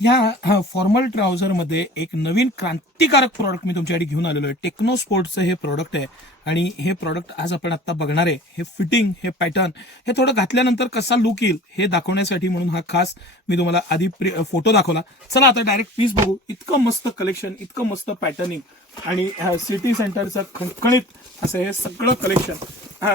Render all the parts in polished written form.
या फॉर्मल ट्राउझरमध्ये एक नवीन क्रांतिकारक प्रॉडक्ट मी तुमच्यासाठी घेऊन आलेलो आहे. टेक्नो स्पोर्ट्सचं हे प्रॉडक्ट आहे आणि हे प्रॉडक्ट आज आपण आता बघणार आहे. हे फिटिंग, हे पॅटर्न, हे थोडं घातल्यानंतर कसा लुक येईल हे दाखवण्यासाठी म्हणून हा खास मी तुम्हाला आधी फोटो दाखवला. चला आता डायरेक्ट पीस बघू. इतकं मस्त कलेक्शन, इतकं मस्त पॅटर्निंग आणि सिटी सेंटरचं खणखणीत असं हे सगळं कलेक्शन.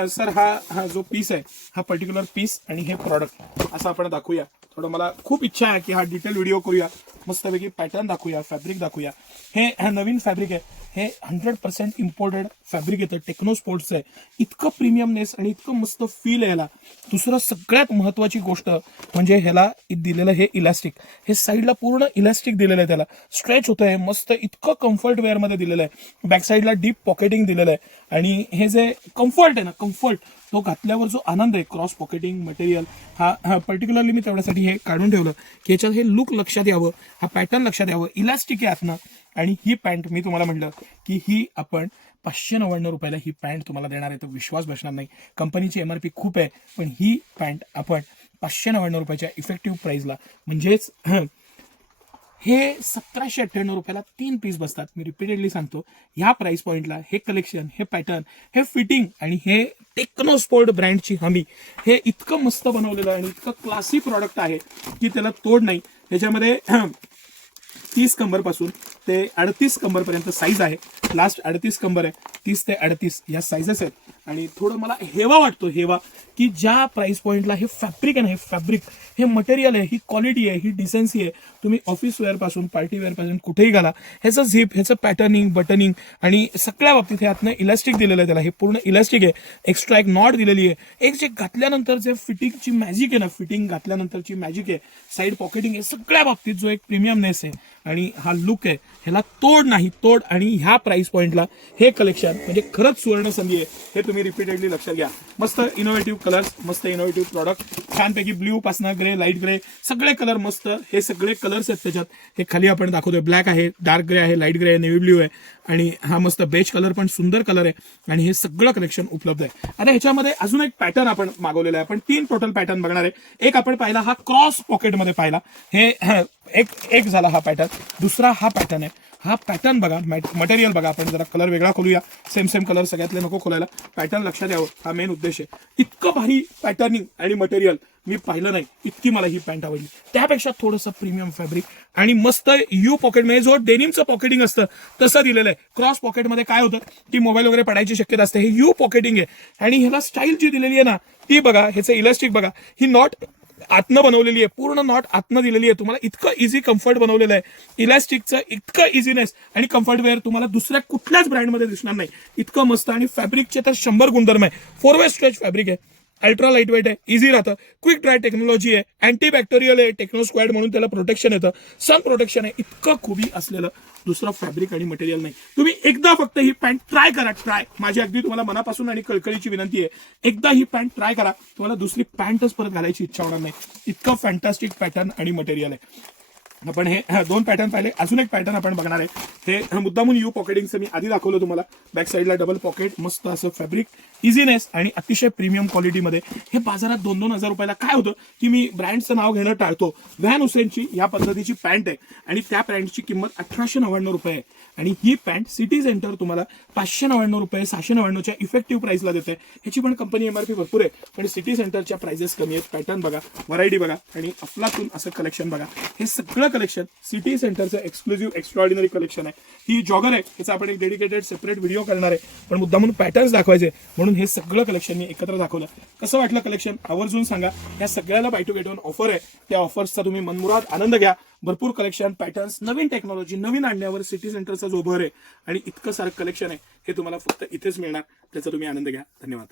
सर हा जो पीस आहे, हा पर्टिक्युलर पीस आणि हे प्रॉडक्ट असं आपण दाखवूया. थोडं मला खूप इच्छा आहे की हा डिटेल व्हिडिओ करूया, मस्तपैकी पॅटर्न दाखवूया, फॅब्रिक दाखवूया. हे नवीन फॅब्रिक आहे, हे 100% इम्पोर्टेड फॅब्रिक येतं, टेक्नो स्पोर्ट्सचं आहे. इतकं प्रीमियमनेस आणि इतकं मस्त फील आहे याला. दुसरं सगळ्यात महत्वाची गोष्ट म्हणजे ह्याला दिलेलं हे इलास्टिक, हे साईडला पूर्ण इलास्टिक दिलेलं आहे, त्याला स्ट्रेच होतं आहे मस्त. इतकं कम्फर्ट वेअरमध्ये दिलेलं आहे. बॅक साईडला डीप पॉकेटिंग दिलेलं आहे आणि हे जे कम्फर्ट आहे ना, कम्फर्ट तो घातल्यावर जो आनंद आहे, क्रॉस पॉकेटिंग मटेरियल, हा पर्टिक्युलरली मी तेवढ्यासाठी हे काढून ठेवलं की याच्यात हे लुक लक्षात यावं, हा पॅटर्न लक्षात यावं. इलास्टिक आहे आतनं. आणि ही पॅन्ट मी तुम्हाला म्हटलं की ही आपण 599 रुपयाला ही पॅन्ट तुम्हाला देणार आहे, तर विश्वास बसणार नाही. कंपनीची MRP खूप आहे, पण ही पॅन्ट आपण 599 रुपयाच्या इफेक्टिव्ह प्राइसला, म्हणजेच हे 1798 रुपयाला 3 पीस बसतात. मी रिपीटेडली सांगतो, ह्या प्राइस पॉईंटला हे कलेक्शन, हे पॅटर्न, हे फिटिंग आणि हे टेक्नो स्पोर्ट ब्रँडची हमी, हे इतकं मस्त बनवलेलं आहे आणि इतकं क्लासी प्रॉडक्ट आहे की त्याला तोड नाही. त्याच्यामध्ये 30 कंबरपासून ते 38 कंबरपर्यंत साईज आहे. लास्ट 38 कंबर आहे, 30 ते 38 या साईजेस आहेत. आणि थोडं मला हेवा वाटतो, हेवा, की ज्या प्राइस पॉईंटला हे फॅब्रिक आहे ना, हे फॅब्रिक, हे मटेरियल आहे, ही क्वालिटी आहे, ही डिसेन्सी आहे. तुम्ही ऑफिस वेअरपासून पार्टी वेअरपासून कुठेही घाला. ह्याचं झिप, ह्याचं पॅटर्निंग, बटनिंग आणि सगळ्या बाबतीत हे आतनं इलास्टिक दिलेलं आहे. त्याला हे पूर्ण इलास्टिक आहे. एक्स्ट्रा एक नॉट दिलेली आहे. एक जे घातल्यानंतर जे फिटिंगची मॅजिक आहे ना, फिटिंग घातल्यानंतरची मॅजिक आहे, साईड पॉकेटिंग आहे, सगळ्या बाबतीत जो एक प्रीमियमनेस आहे आणि हा लुक आहे, ह्याला तोड नाही, तोड. आणि ह्या प्राइस पॉईंटला हे कलेक्शन म्हणजे खरंच सुवर्ण संधी आहे. हे तुम्ही रिपीटेडली लक्षात घ्या. मस्त इनोव्हेटिव्ह कलर्स, मस्त इनोव्हेटिव्ह प्रॉडक्ट, छानपैकी ब्ल्यू पासनं ग्रे, लाईट ग्रे, सगळे कलर मस्त. हे सगळे कलर्स आहेत त्याच्यात. हे खाली आपण दाखवतोय, ब्लॅक आहे, डार्क ग्रे आहे, लाईट ग्रे आहे, नेव्ही ब्ल्यू आहे आणि हा मस्त बेज कलर पण सुंदर कलर आहे. आणि हे सगळं कलेक्शन उपलब्ध आहे. आता ह्याच्यामध्ये अजून एक पॅटर्न आपण मागवलेला आहे. आपण 3 टोटल पॅटर्न बघणार आहे. एक आपण पाहिला हा क्रॉस पॉकेटमध्ये पाहिला, हे एक झाला हा पॅटर्न. दुसरा हा पॅटर्न आहे. हा पॅटर्न बघा, मटेरियल बघा. आपण जरा कलर वेगळा खोलूया, सेम कलर सगळ्यातले नको खोलायला, पॅटर्न लक्षात यावं, हा मेन उद्देश आहे. इतकं भारी पॅटर्निंग आणि मटेरियल मी पाहिलं नाही, इतकी मला ही पॅन्ट आवडली. त्यापेक्षा थोडंसं प्रीमियम फॅब्रिक आणि मस्त यू पॉकेट, म्हणजे जो डेनिमचं पॉकेटिंग असतं तसं दिलेलं आहे. क्रॉस पॉकेटमध्ये काय होतं की मोबाईल वगैरे पडायची शक्यता असते. हे यू पॉकेटिंग आहे आणि ह्याला स्टाईल जी दिलेली आहे ना, ती बघा. ह्याचं इलास्टिक बघा, ही नॉट आतनं बनवलेली आहे, पूर्ण नॉट आतनं दिलेली आहे. तुम्हाला इतकं इझी कम्फर्ट बनवलेलं आहे. इलास्टिकचं इतकं इझीनेस आणि कम्फर्ट वेअर तुम्हाला दुसऱ्या कुठल्याच ब्रँडमध्ये दिसणार नाही. इतकं मस्त. आणि फॅब्रिकचे तर 100 गुणधर्म आहे. 4 वे स्ट्रेच फॅब्रिक आहे, अल्ट्रा लाईट वेट आहे, इझी राहतं, क्विक ड्राय टेक्नॉलॉजी आहे, अँटी बॅक्टेरियल आहे, टेक्नो स्क्वॅड म्हणून त्याला प्रोटेक्शन येतं, सन प्रोटेक्शन आहे. इतकं खूबी असलेलं दुसरं फॅब्रिक आणि मटेरियल नाही. तुम्ही एकदा फक्त ही पॅन्ट ट्राय करा, ट्राय. माझी अगदी तुम्हाला मनापासून आणि कळकळीची विनंती आहे, एकदा ही पॅन्ट ट्राय करा. तुम्हाला दुसरी पॅन्टच परत घालायची इच्छा होणार नाही. इतकं फॅन्टास्टिक पॅटर्न आणि मटेरियल आहे. आपण हे 2 पॅटर्न पाहिले. अजून एक पॅटर्न आपण बघणार आहे. हे मुद्दामून यू पॉकेटिंगचं मी आधी दाखवलं तुम्हाला. बॅक साईडला डबल पॉकेट, मस्त असं फॅब्रिक, इझीनेस आणि अतिशय प्रीमियम क्वालिटीमध्ये. हे बाजारात 2-2 हजार रुपयाला काय होतं की मी ब्रँडचं नाव घेणं टाळतो. व्हॅन हुसेनची या पद्धतीची पॅन्ट आहे आणि त्या पॅन्टची किंमत 1899 रुपये आहे. आणि ही पॅन्ट सिटी सेंटर तुम्हाला 599 रुपये, 699च्या इफेक्टिव्ह प्राइसला देते. ह्याची पण कंपनी MRP भरपूर आहे, पण सिटी सेंटरच्या प्राइसेस कमी आहेत. पॅटर्न बघा, व्हरायटी बघा आणि अफलातून असं कलेक्शन बघा. हे सगळं कलेक्शन सिटी सेंटरचं एक्सक्लुझिव्ह एक्स्ट्राऑर्डिनरी कलेक्शन आहे. ही जॉगर आहे, त्याचा आपण एक डेडिकेटेड सेपरेट व्हिडिओ करणार आहे, पण मुद्दा म्हणून पॅटर्न्स दाखवायचे म्हणून हे सगळं कलेक्शन मी एकत्र दाखवलं. कसं वाटलं कलेक्शन आवर्जून सांगा. या सगळ्याला buy two get one offer आहे. त्या ऑफर्सचा तुम्ही मनमुराद आनंद घ्या. भरपूर कलेक्शन, पॅटर्न्स, नवीन टेक्नॉलॉजी, नवीन आणण्यावर सिटी सेंटरचा जो भर आहे आणि इतकं सारं कलेक्शन आहे, हे तुम्हाला फक्त इथेच मिळणार. त्याचा तुम्ही आनंद घ्या. धन्यवाद.